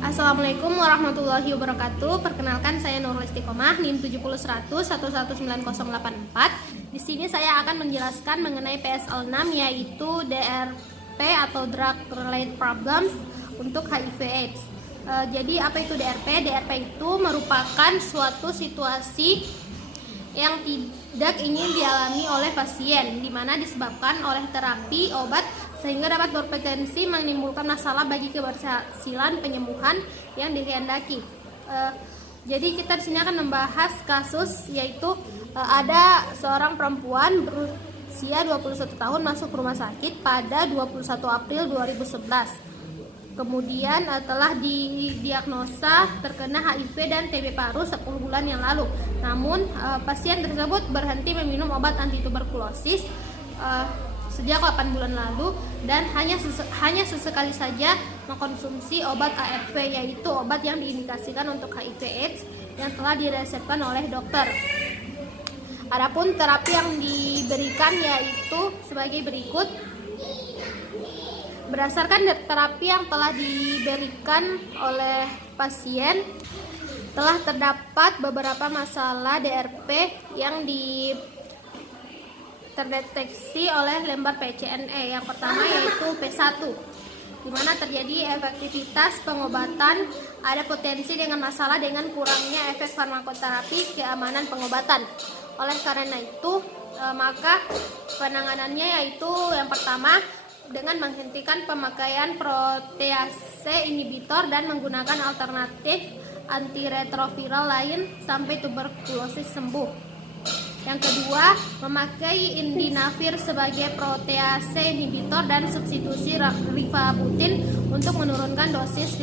Assalamualaikum warahmatullahi wabarakatuh. Perkenalkan, saya Nurul Istiqomah, NIM 7010119084. Di sini saya akan menjelaskan mengenai PSL6, yaitu DRP atau Drug Related Problems untuk HIV/AIDS. Jadi apa itu DRP? DRP itu merupakan suatu situasi yang tidak ingin dialami oleh pasien, di mana disebabkan oleh terapi obat sehingga dapat berpotensi menimbulkan masalah bagi keberhasilan penyembuhan yang dikehendaki. Jadi kita di sini akan membahas kasus, yaitu ada seorang perempuan berusia 21 tahun masuk rumah sakit pada 21 April 2011. Kemudian telah didiagnosa terkena HIV dan TB paru 10 bulan yang lalu. Namun pasien tersebut berhenti meminum obat antituberkulosis sejak 8 bulan lalu dan hanya sesekali saja mengkonsumsi obat ARV, yaitu obat yang diindikasikan untuk HIV/AIDS yang telah diresepkan oleh dokter. Adapun terapi yang diberikan yaitu sebagai berikut. Berdasarkan terapi yang telah diberikan oleh pasien, telah terdapat beberapa masalah DRP yang terdeteksi oleh lembar PCNE. Yang pertama yaitu P1, di mana terjadi efektivitas pengobatan, ada potensi dengan masalah dengan kurangnya efek farmakoterapi, keamanan pengobatan. Oleh karena itu, maka penanganannya yaitu yang pertama dengan menghentikan pemakaian protease inhibitor dan menggunakan alternatif antiretroviral lain sampai tuberkulosis sembuh. Yang kedua, memakai indinavir sebagai protease inhibitor dan substitusi rifabutin untuk menurunkan dosis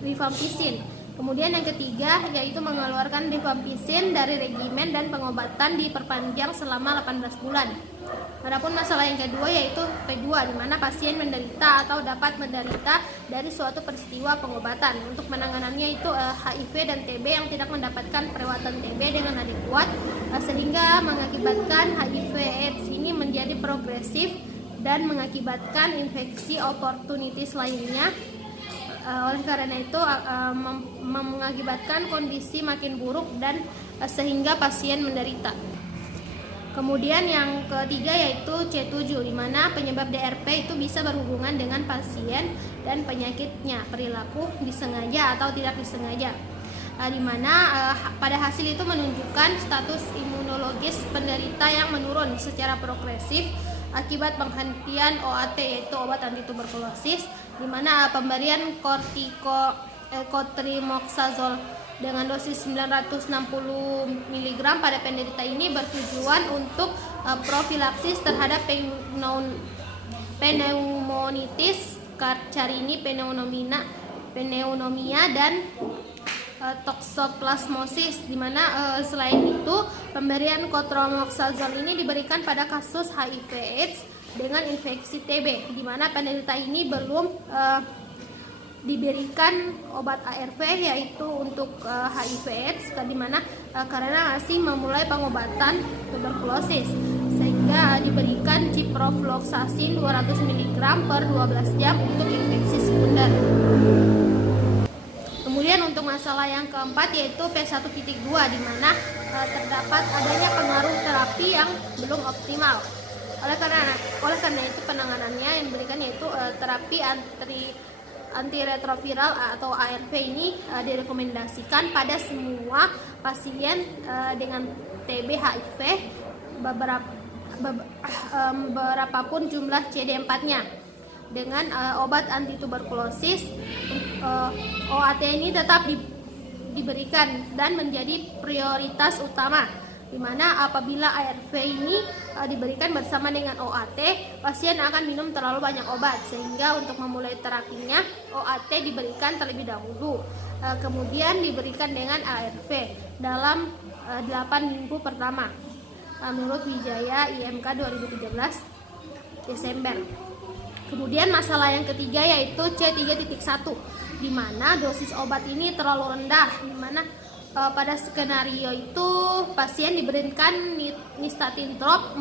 rifampicin. Kemudian yang ketiga yaitu mengeluarkan rifampicin dari regimen dan pengobatan diperpanjang selama 18 bulan. Adapun masalah yang kedua yaitu P2, di mana pasien menderita atau dapat menderita dari suatu peristiwa pengobatan. Untuk penanganannya itu HIV dan TB yang tidak mendapatkan perawatan TB dengan adekuat, sehingga mengakibatkan HIV/AIDS ini menjadi progresif dan mengakibatkan infeksi opportunitis lainnya. Oleh karena itu mengakibatkan kondisi makin buruk dan sehingga pasien menderita. Kemudian yang ketiga yaitu C7, di mana penyebab DRP itu bisa berhubungan dengan pasien dan penyakitnya, perilaku disengaja atau tidak disengaja, di mana pada hasil itu menunjukkan status imunologis penderita yang menurun secara progresif akibat penghentian OAT, yaitu obat antituberkulosis, di mana pemberian cotrimoxazole dengan dosis 960 mg pada penderita ini bertujuan untuk profilaksis terhadap pneumonitis, Charcot-Marie pneumonia dan toxoplasmosis, di mana selain itu pemberian cotrimoxazole ini diberikan pada kasus HIV/AIDS dengan infeksi TB, di mana penderita ini belum diberikan obat ARV yaitu untuk HIV/AIDS, di mana karena masih memulai pengobatan tuberkulosis, sehingga diberikan ciprofloxacin 200 mg per 12 jam untuk infeksi sekunder. Kemudian untuk masalah yang keempat yaitu P1.2, di mana terdapat adanya pengaruh terapi yang belum optimal. Oleh karena itu penanganannya yang diberikan yaitu terapi antiretroviral atau ARV ini direkomendasikan pada semua pasien dengan TB HIV berapapun jumlah CD4-nya. Dengan obat antituberkulosis, OAT ini tetap diberikan dan menjadi prioritas utama, di mana apabila ARV ini diberikan bersama dengan OAT, pasien akan minum terlalu banyak obat, sehingga untuk memulai terapinya OAT diberikan terlebih dahulu, kemudian diberikan dengan ARV dalam 8 minggu pertama menurut Wijaya IMK 2017 Desember. Kemudian masalah yang ketiga yaitu C3.1, di mana dosis obat ini terlalu rendah, di mana pada skenario itu pasien diberikan nystatin drop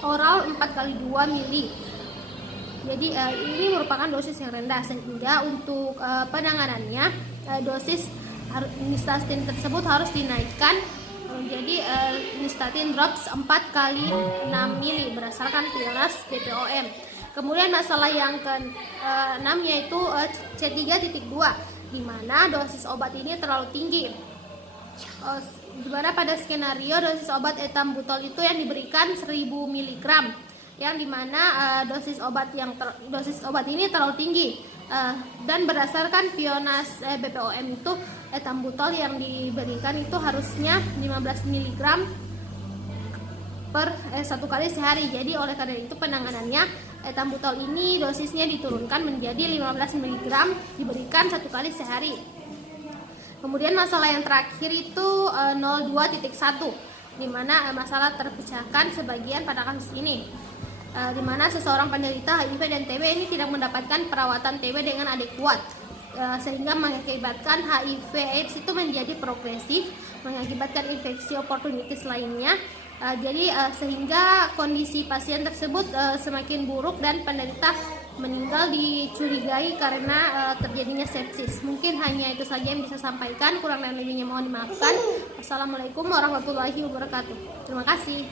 oral 4x2 mili Jadi ini merupakan dosis yang rendah, sehingga untuk penanganannya dosis nystatin tersebut harus dinaikkan menjadi nystatin drops 4 kali 6 mili berdasarkan PIONAS BPOM. Kemudian masalah yang ke-6 yaitu C3.2, di mana dosis obat ini terlalu tinggi. Di mana pada skenario dosis obat etambutol itu yang diberikan 1000 mg, yang dimana dosis obat ini terlalu tinggi, dan berdasarkan PIONAS BPOM itu etambutol yang diberikan itu harusnya 15 mg per 1 kali sehari. Jadi oleh karena itu penanganannya etambutol ini dosisnya diturunkan menjadi 15 mg diberikan 1 kali sehari. Kemudian masalah yang terakhir itu 02.1, di mana masalah terpecahkan sebagian pada kasus ini, di mana seseorang penderita HIV dan TB ini tidak mendapatkan perawatan TB dengan adekuat, sehingga mengakibatkan HIV/AIDS itu menjadi progresif, mengakibatkan infeksi oportunitis lainnya. Jadi sehingga kondisi pasien tersebut semakin buruk dan penderita meninggal dicurigai karena terjadinya sepsis. Mungkin hanya itu saja yang bisa sampaikan, kurang dan lebihnya mohon dimaafkan. Assalamualaikum warahmatullahi wabarakatuh. Terima kasih.